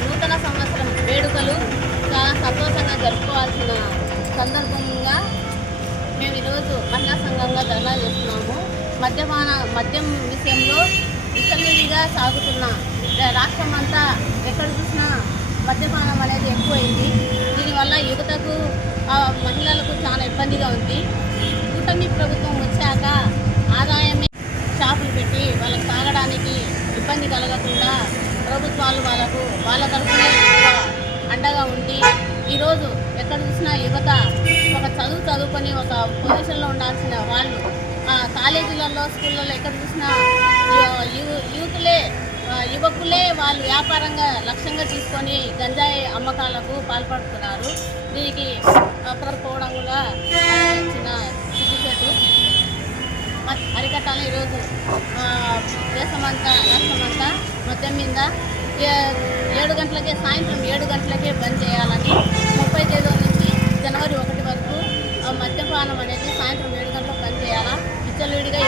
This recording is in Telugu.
నూతన సంవత్సరం వేడుకలు చాలా సంతోషంగా జరుపుకోవాల్సిన సందర్భంగా మేము ఈరోజు మహిళా ధర్నా చేస్తున్నాము. మద్యపాన మద్యం విషయంలో విచలవిడిగా సాగుతున్న రాష్ట్రం అంతా ఎక్కడ చూసినా మద్యపానం అనేది ఎక్కువ యువతకు ఆ, మహిళలకు చాలా ఇబ్బందిగా ఉంది. కూటమి ప్రభుత్వం వచ్చాక ఆదాయమే షాపులు పెట్టి వాళ్ళకి తాగడానికి ఇబ్బంది కలగకుండా ప్రభుత్వాలు వాళ్ళకు వాళ్ళ తరఫున అండగా ఉండి ఈరోజు ఎక్కడ చూసినా యువత ఒక చదువు చదువుకొని ఒక పొజిషన్లో ఉండాల్సిన వాళ్ళు ఆ, కాలేజీలలో స్కూళ్ళలో ఎక్కడ చూసినా యు- యూత్లే యువకులే వాళ్ళు వ్యాపారంగా లక్ష్యంగా తీసుకొని గంజాయి అమ్మకాలకు పాల్పడుతున్నారు. దీనికి పోవడం కూడా ఆ, చిన్న సిగ్గుచేటు. అరికట్టాలి ఈరోజు. దేశమంతా రాష్ట్రమంతా మొత్తం మీద ఏ- ఏడు గంటలకే సాయంత్రం ఏడు గంటలకే బంద్ చేయాలని ముప్పై తేదీ నుంచి జనవరి ఒకటి వరకు ఆ, మద్యపానం అనేది సాయంత్రం ఏడు గంటలకు బంద్ చేయాలా? విచ్చలవిడిగా